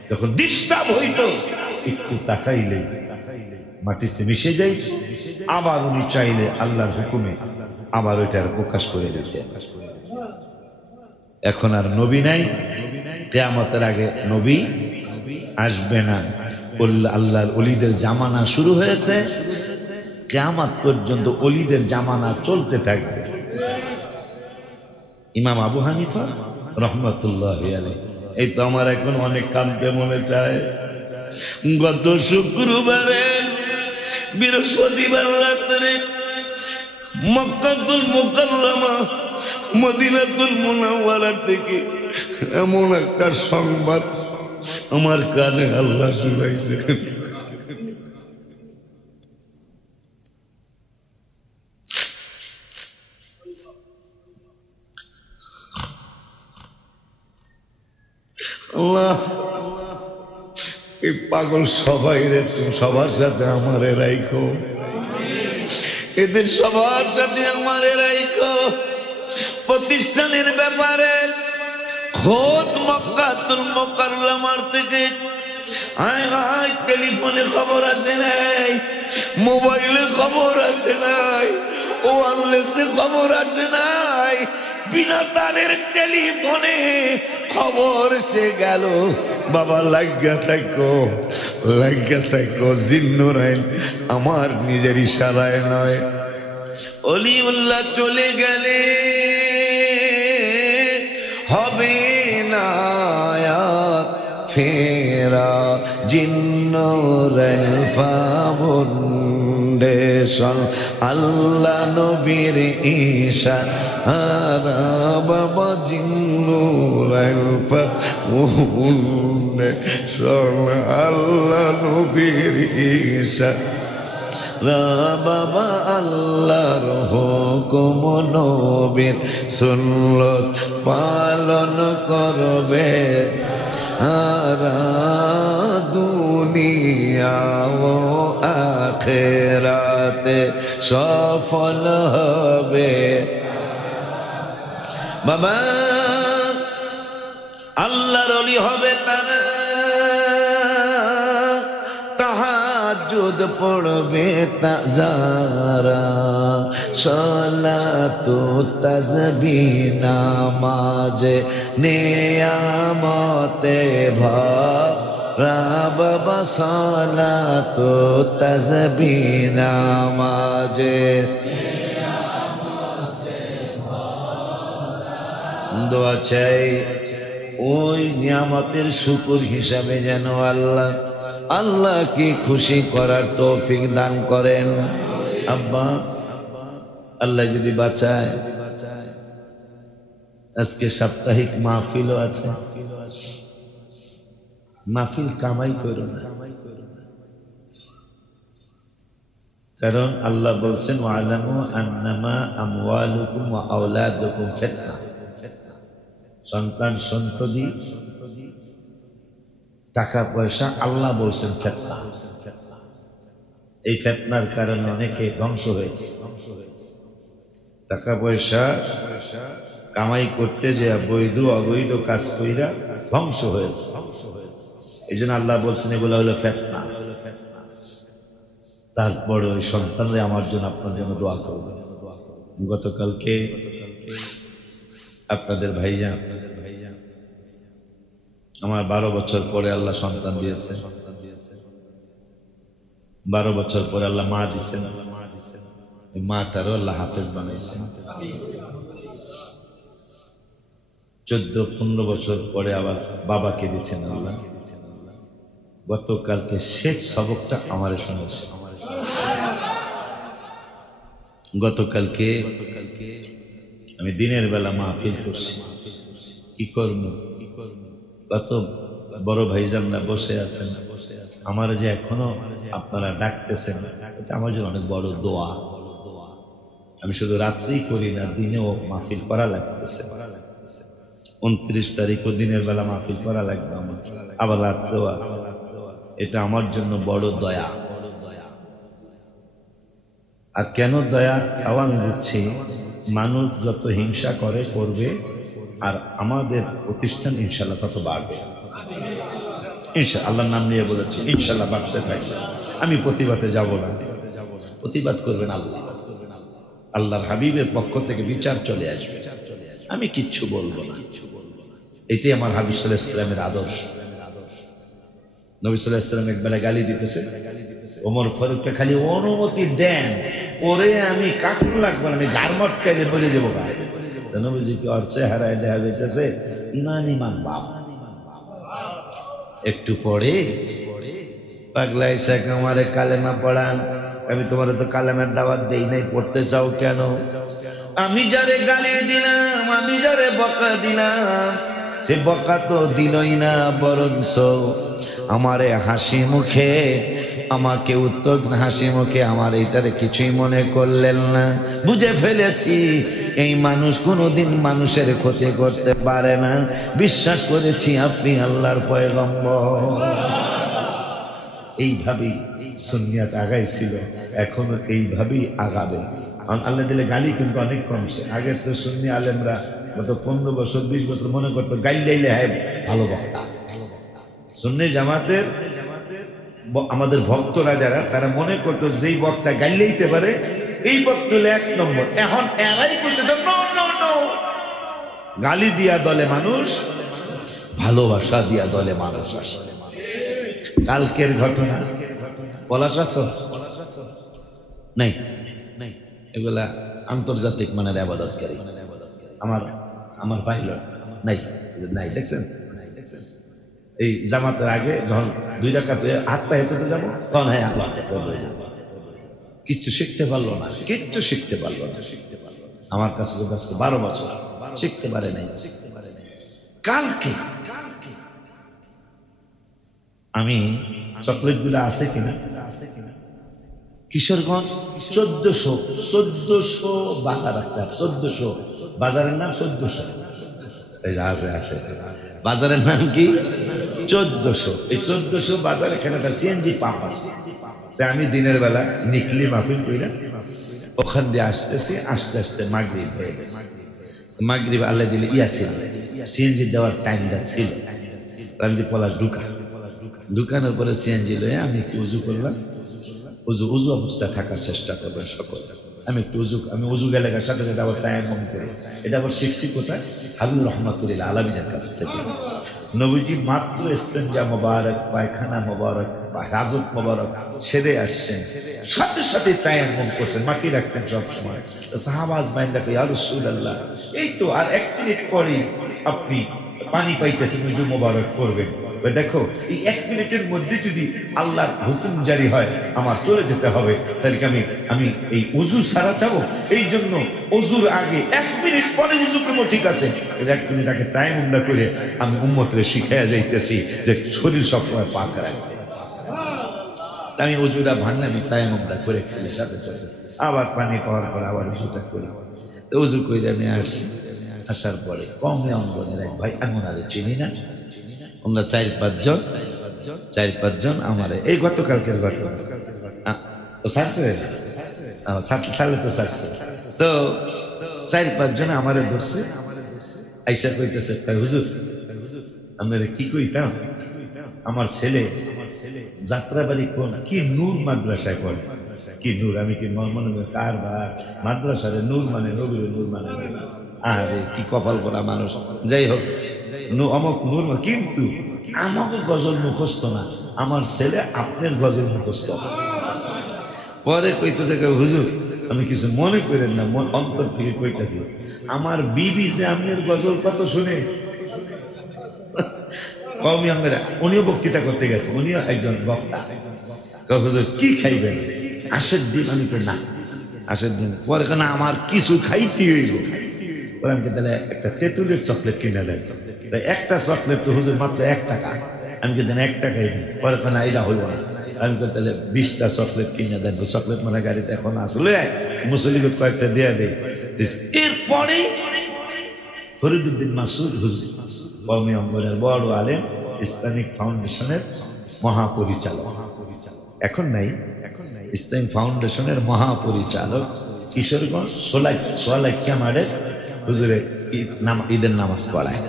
যখন ডিস্টার্ব হইতো একটু তাকাইলে মাটিতে মিশে যাই, আবার উনি চাইলে আল্লাহর হুকুমে আবার ওইটার প্রকাশ করে দিতেন। এখন আর নবী নাই, কিয়ামতের আগে নবী আসবে না। আল্লাহর ওলিদের জামানা শুরু হয়েছে, কিয়ামত পর্যন্ত ওলিদের জামানা চলতে থাকবে। ইমাম আবু হানিফা রহমতুল্লাহ আলাইহি, এই তো আমার এখন অনেক কাঁদতে মনে চায়। গত শুক্রবারে বৃহস্পতিবার রাত্রে মক্কাতুল মুকাররমা মদিনাতুল মুনাওয়ারা থেকে এমন একটা সংবাদ আমার কানে আল্লাহ শুনাইছে, আল্লাহ এই পাগল সবাই রে সবার সাথে আমারে রাইখো, এদের সবার সাথে আমার রাইখো। প্রতিষ্ঠানের ব্যাপারে খোদ মক্কাতুল মুকাররমার থেকে আয় আয় টেলিফোনে খবর আসে নাই, মোবাইলে খবর আসে নাই, ওয়্যারলেসে খবর আসে নাই, বিনা তারের টেলিফোনে খবর সে গেল। বাবা লাগিয়া থাকো জিন্নুরাইন আমার নিজের ইশারায় নয়। অলিউল্লাহ চলে গেলে হবে না ফেরা, জিন্নুরাইন ফাউন্ডেশন আল্লাহ নবীর ইশারা, বাবা জিন্নুরাইন ফাউন্ডেশন আল্লাহ নবীর ইশারা, বাবা আল্লাহর হুকুম নবীর সুন্নত পালন করবে, সারা দুনিয়া ও আখিরাতে সফল হবে। বাবা আল্লাহর ওলি হবে তারা, তাহাজ্জুদ পড়বে যারা, সালাতু তাসবিহ নামাজে নিয়ামতে ভরা, বাবা সালাতু তাসবিহ নামাজে দোয়া চাই ওই নিয়ামতের শুকর হিসাবে যেন আল্লাহকে খুশি করার তৌফিক দান করেন। আব্বা আল্লাহ যদি বাঁচায়, আজকে সাপ্তাহিক মাহফিলও আছে, মাহফিল কামাই করো না, কারণ আল্লাহ বলছেন ওয়ালামু আন্নামা আমওয়ালুকুম ওয়া আওলাদুকুম ফিতনা, সন্তান সন্ততি টাকা পয়সা আল্লাহ বলছেন ফিতনা। এই ফিতনার কারণে অনেকে ধ্বংস হয়েছে। টাকা পয়সা কামাই করতে যে বৈধ অবৈধ কাজ কইরা ধ্বংস হয়েছে। এই জন্য আল্লাহ বলছেন এগুলো হলো ফিতনা। তারপরে ওই সন্তানরা আমার জন্য আপনার জন্য দোয়া করবে। গতকালকে আপনাদের ভাইজান আমার 12 বছর পরে আল্লাহ সন্তান দিয়েছে, 12 বছর পরে আল্লাহ মা দিচ্ছেন, ওই মাটারও আল্লাহ হাফেজ বানাইছেন। 14-15 বছর পরে আবার বাবাকে দিচ্ছেন আল্লাহ। গতকালকে শেষ সবকটা আমার শুনেছে। গতকালকে আমি দিনের বেলা মাহফিল করছি, কি করব, কত বড় ভাইজানরা বসে আছেন, আমার যে এখনো আপনারা ডাকতেছেন, এটা আমার জন্য অনেক বড় দোয়া। আমি শুধু রাত্রেই করি না, দিনেও মাহফিল করা লাগতেছে। 29 তারিখও দিনের বেলা মাহফিল করা লাগবে আমার, আবার রাত্রেও আছে। এটা আমার জন্য বড় দয়া। আর কেন দয়া তাও আমি বুঝছি, মানুষ যত হিংসা করবে আর আমাদের প্রতিষ্ঠান ইনশাল্লাহ তত বাড়বে। ইনশাআল্লাহ আল্লাহর নাম নিয়ে বলেছি, ইনশাল্লাহ বাড়তে থাকবে। আমি প্রতিবাদে যাব না, প্রতিবাদ করবেন আল্লাহ, আল্লাহর হাবিবের পক্ষ থেকে বিচার চলে আসবে। আমি কিচ্ছু বলবো না। এটাই আমার হাবিব সাল্লাল্লাহু আলাইহি ওয়াসাল্লামের আদর্শ। নবী সাল্লাল্লাহু আলাইহি ওয়াসাল্লাম একবেলা গালি দিতেছে, ওমর ফারুককে খালি অনুমতি দেন, পরে আমি কাকুর লাগবো না, আমি গারমট খাইলে বলে যাবো গায়ে। নবীজিকে ওর চেহারায় দেখা যাইতেছে ইমান বাপ। একটু পরে পাগলা এসে আমারে কালেমা পড়ান। আমি তোমার তো কালেমার দাওয়াত দেই নাই, পড়তে চাও কেন? আমি যারে গালি দিলাম, আমি যারে বকা দিলাম, সে বকা তো দিলই না, বরঞ্চ আমারে হাসি মুখে আমাকে উত্তর হাসি মুখে আমার এইটারে কিছুই মনে করলেন না। বুঝে ফেলেছি এই মানুষ কোনোদিন মানুষের ক্ষতি করতে পারে না। বিশ্বাস করেছি আপনি আল্লাহর পয়গম্বর। এইভাবেই সুন্নিয়াত আগাইছিল, এখনো এইভাবেই আগাবে। আল্লাহ দিলে গালি কিন্তু অনেক কমছে। আগের তো সুন্নি আলেমরা গত 15 বছর 20 বছর মনে করতো গাইলে হ্যাঁ ভালো বক্তা। সুন্নি জামাতের আমাদের ভক্তরা যারা, তারা মনে করতো যেই বক্তা গাইলেইতে পারে এই বক্তা হলে 1 নম্বর। এখন এরাই করতেছে গালি দিয়া দলে মানুষ, ভালোবাসা দিয়া দলে মানুষ আসে। কালকের ঘটনা পলাশ আছো নাই? এগুলা আন্তর্জাতিক মানের ইবাদতকারী আমার পাইলট নাই নাই, দেখছেন? এই জামাতের আগে যখন 2 রাকাত হাত পায়ে হেঁটে যাবো, তখন হ্যাঁ আল্লাহ কিচ্ছু শিখতে পারলো না, কিচ্ছু শিখতে পারলো না। আমার কাছে 12 বছর শিখতে পারে নাই। কালকে আমি চকলেট গুলা আছে কিনা কিশোরগঞ্জ 1400 বাজার, একটা 1400 বাজারের নাম 1400, আসে বাজারের নাম কি 1400। এই 1400 বাজার এখানে একটা সিএনজি পাম্প আছে। আমি দিনের বেলা নিকলি মাহফিল কইরা ওখান দিয়ে আসতেছি, আস্তে আস্তে মাগরিব হয়ে গেছে। মাগরিব আল্লাহ দিলে ছিল সিএনজি দেওয়ার টাইমটা ছিল। আমি পলাশ ঢুকানোর পরে সিএনজি লয়ে আমি একটু উজু করলাম। উজু অবস্থায় থাকার চেষ্টা করবেন সকল। আমি উজু গেলে সাথে সাথে আবার তায়াম্মুম করি। এটা আবার শিখছি কোথায়? হাবিবুর রহমাতুল্লাহ আলামিনের কাছ থেকে। নবীজি মাত্র ইস্তেঞ্জা মোবারক, পায়খানা মোবারক, হাজত মোবারক সেরে আসছেন, সাথে সাথে তায়াম্মুম করছেন, মাটি রাখতেন সবসময়। সাহাবাজ বাইন্দা ইয়া রাসূলুল্লাহ, এই তো আর 1 মিনিট পরে আপনি পানি পাইতেছেন, উজু মোবারক করবেন। দেখো এই 1 মিনিটের মধ্যে যদি আল্লাহর হুকুম জারি হয় আমার চলে যেতে হবে, তাহলে আমি এই উজু সারা যাবো। এই জন্য উজুর আগে 1 মিনিট পরে উজু করবো, ঠিক আছে? 1 মিনিট আগে তায়াম্মুমটা করে আমি উম্মতরে শিখাইয়া যাইতেছি যে শরীর সবসময় পাক রাখবে। আমি উজুটা ভাঙলে আমি তায়াম্মুমটা করে ফেলি, সাথে সাথে আবার পানি পাওয়ার পর আবার উজুটা করি। তো উজু করে আমি আসছি। আসার পরে কমে অঙ্গনের এক ভাই, আমি ওনারে চিনি না, আমরা 4-5 জন আমার এই গতকালকের ঘটনা সারছে তো 4-5 জন আমারে ধরছে, আইসা কইতেছে হুজুর আপনারা কি কইতাম, আমার ছেলে যাত্রাবাড়ি কোন কি নূর মাদ্রাসায় পড়ে। কি নূর? আমি কি মনে কার বা মাদ্রাসারে নূর মানে নবীর নূর মানে, আরে কি কপাল করা মানুষ। যাই হোক, অমক নূর, কিন্তু আমাকে গজল মুখস্থ না, আমার ছেলে আপনার গজল মুখস্থ। পরে কইতেছে হুজুর আমি কিছু মনে করেন না, অন্তর থেকে কইতেছি, আমার বিবি যে আপনার গজল কত শুনে। কওমি আঙ্গেরা উনিও বক্তৃতা করতে গেছে, উনিও একজন বক্তা। হুজুর কি খাইবেন? আশের ডিম। আমি না আশের ডিম। পরে কেন আমার কিছু খাইতে হইব। আমি তাহলে একটা তেঁতুলের চকলেট কিনে দেয়। একটা চকলেট তো হুজুর মাত্র 1 টাকা। আমি কি দেন 1 টাকাই দিই। পরে না এটা হইব না। আমি তাহলে 20টা চকলেট কিনে দেন। চকলেট মানে গাড়িতে এখন আসলে মুসলিগত কয়েকটা দেয়া দেয়। এরপরে ফরিদুদ্দিন মাসুদ হুজুর কওমি অঙ্গনের বড় আলেম, ইসলামিক ফাউন্ডেশনের মহাপরিচালক, এখন নাই, ইসলামিক ফাউন্ডেশনের মহাপরিচালক, কিশোরগঞ্জ সোয়ালাইকা মাঠে হুজুরে ঈদের নামাজ পড়ায়।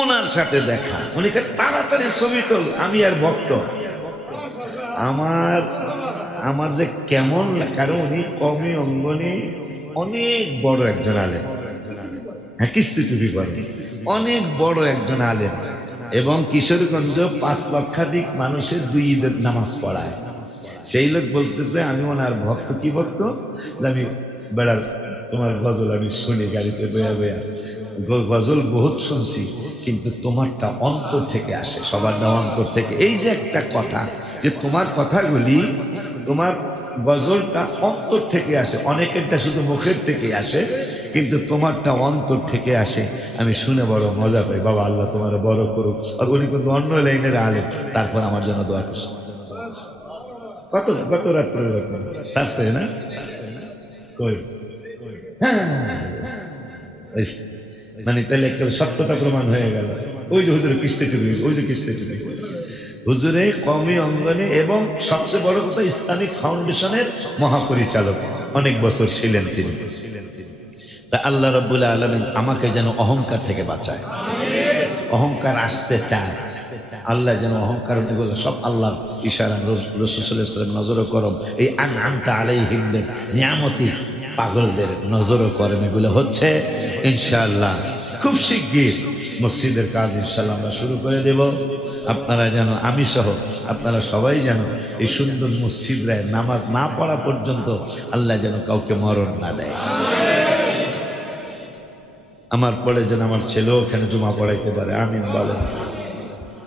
ওনার সাথে দেখা, উনি তাড়াতাড়ি ছবি তোল। আমি আর ভক্ত, আমার যে কেমন, কারণ উনি কওমি অঙ্গনে অনেক বড় একজন আলেম, হ্যাঁ, কিস্তি টুপি পরে, অনেক বড় একজন আলেম, এবং কিশোরগঞ্জ 5 লক্ষাধিক মানুষের 2 ঈদের নামাজ পড়ায়। সেই লোক বলতেছে, আমি ওনার ভক্ত। কি ভক্ত? যে আমি বেড়ার তোমার গজল আমি শুনি গাড়িতে বয়া বয়া, গজল বহুত শুনছি, কিন্তু তোমারটা অন্তর থেকে আসে, সবারটা অন্তর থেকে। এই যে একটা কথা, যে তোমার কথাগুলি, তোমার গজলটা অন্তর থেকে আসে, অনেকেরটা শুধু মুখের থেকে আসে, কিন্তু তোমারটা অন্তর থেকে আসে, আমি শুনে বড় মজা পাই। বাবা আল্লাহ তোমার বড় করুক। আর উনি কিন্তু অন্য লাইনের আলেম, তারপর আমার জন্য দোয়া করছে। কত রাত্রে সারছে না কই, মানে তাহলে সত্যতা প্রমাণ হয়ে গেল। ওই যে হুজুরে কিস্তি টুপি, ওই যে কিস্তি টুপি হুজুরে কওমি অঙ্গনে, এবং সবচেয়ে বড় কথা ইসলামিক ফাউন্ডেশনের মহাপরিচালক অনেক বছর ছিলেন তিনি। তা আল্লাহ রাব্বুল আলামিন আমাকে যেন অহংকার থেকে বাঁচায়। অহংকার আসতে চায়, আল্লাহ যেন অহংকার গুলো সব আল্লাহর ইশারা, রাসূল সাল্লাল্লাহু আলাইহি ওয়াসাল্লাম নজরও করম, এই আনআমতা আলাইহিমদের নিয়ামতি পাগলদের নজরও করেন। এগুলো হচ্ছে ইনশাআল্লাহ খুব শিগগির মসজিদের কাজ ইনশাআল্লাহ আমরা শুরু করে দেব। আপনারা যেন, আমি সহ আপনারা সবাই যেন এই সুন্দর মসজিদে নামাজ না পড়া পর্যন্ত আল্লাহ যেন কাউকে মরণ না দেয়। আমার পরে যেন আমার ছেলেও ওখানে জুমা পড়াইতে পারে, আমিন বলেন।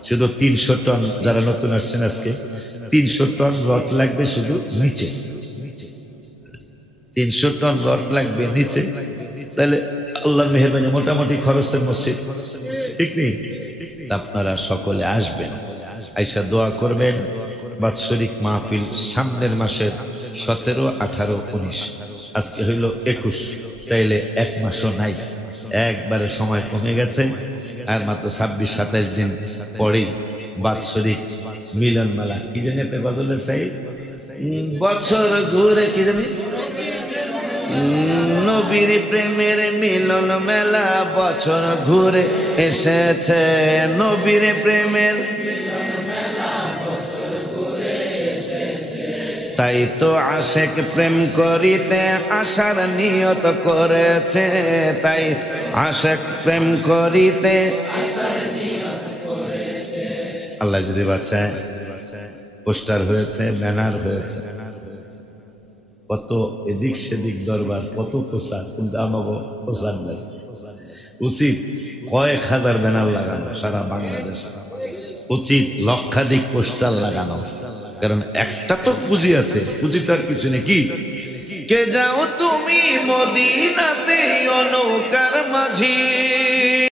শুধু 300 টন, যারা নতুন আসছেন আজকে, 300 টন রড লাগবে শুধু নিচে, 300 টন রড লাগবে নিচে। তাহলে আল্লাহর মেহেরবানি মোটামুটি খরচের মসজিদ, ঠিক নেই? আপনারা সকলে আসবেন, আইসা দোয়া করবেন। বাৎসরিক মাহফিল সামনের মাসের 17, 18, 19, আজকে হইল 21, তাইলে 1 মাসও নাই, একবারে সময় কমে গেছে। আর মাত্র 26-27 দিন পরেই বাৎসরিক মিলন মেলা। কি জানি একটা গজলে চাই, বছর ঘুরে, কি জানি, নবীর প্রেমের মিলন মেলা বছর ঘুরে এসেছে, নবীর প্রেমের তাই তো আশেক প্রেম করিতে আশার নিয়ত করেছে, তাই আশেক প্রেম করিতে আল্লাহ যদি বাঁচায়। পোস্টার হয়েছে, ব্যানার হয়েছে, কত এদিক সেদিক দরবার, কত প্রচার, কিন্তু আমাকে প্রচার নাই। উচিত কয়েক হাজার ব্যানার লাগানো সারা বাংলাদেশে, উচিত লক্ষাধিক পোস্টার লাগানো, কারণ একটা তো পুঁজি আছে, পুঁজি তার কিছু নেই। কি কে যাও তুমি মদিনাতে নৌকার মাঝি।